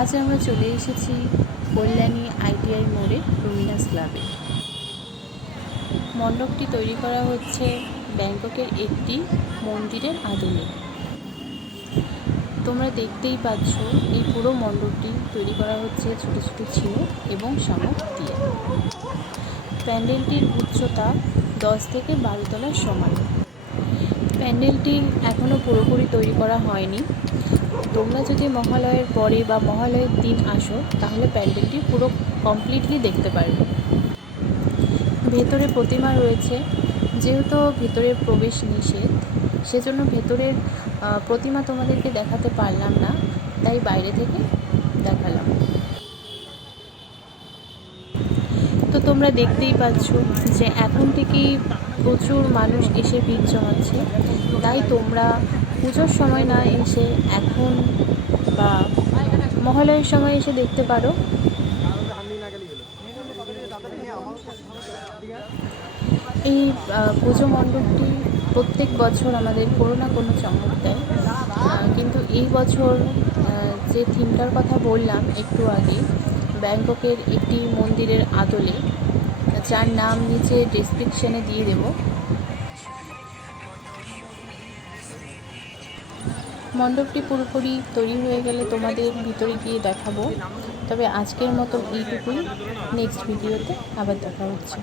আজ আমরা চলে এসেছি কল্যাণী ITI মোড়ে লুমিনাস ক্লাবে। মণ্ডপটি তৈরি করা হচ্ছে ব্যাংককের একটি মন্দিরের আদলে। তোমরা দেখতেই পাচ্ছ এই পুরো মণ্ডপটি তৈরি করা হচ্ছে ছোট ছোট ঝিনুক এবং শামুক দিয়ে। প্যান্ডেলটির উচ্চতা 10 থেকে 12 তলার সমান। প্যান্ডেলটি এখনও পুরোপুরি তৈরি করা হয়নি। তোমরা যদি মহালয়ের পরে বা মহালয়ের দিন আসো তাহলে প্যান্ডেলটি পুরো কমপ্লিটলি দেখতে পারবে। ভেতরে প্রতিমা রয়েছে, যেহেতু ভেতরে প্রবেশ নিষেধ সেজন্য ভেতরের প্রতিমা তোমাদেরকে দেখাতে পারলাম না, তাই বাইরে থেকে দেখালাম। তো তোমরা দেখতেই পাচ্ছ যে এখন থেকেই প্রচুর মানুষ এসে ভিড় জমাচ্ছে, তাই তোমরা পুজোর সময় না এসে এখন বা মহালয়ের সময় এসে দেখতে পারো। এই পুজো মণ্ডপটি প্রত্যেক বছর আমাদের কোনো না কোনো চমক দেয়, কিন্তু এই বছর যে থিমটার কথা বললাম একটু আগে, ব্যাংককের একটি মন্দিরের আদলে, যার নাম নিচে ডেসক্রিপশনে দিয়ে দেব। মণ্ডপটি পুরোপুরি তৈরি হয়ে গেলে তোমাদের ভিতরে গিয়ে দেখাবো। তবে আজকের মতো এইটুকুই, নেক্সট ভিডিওতে আবার দেখা হচ্ছে।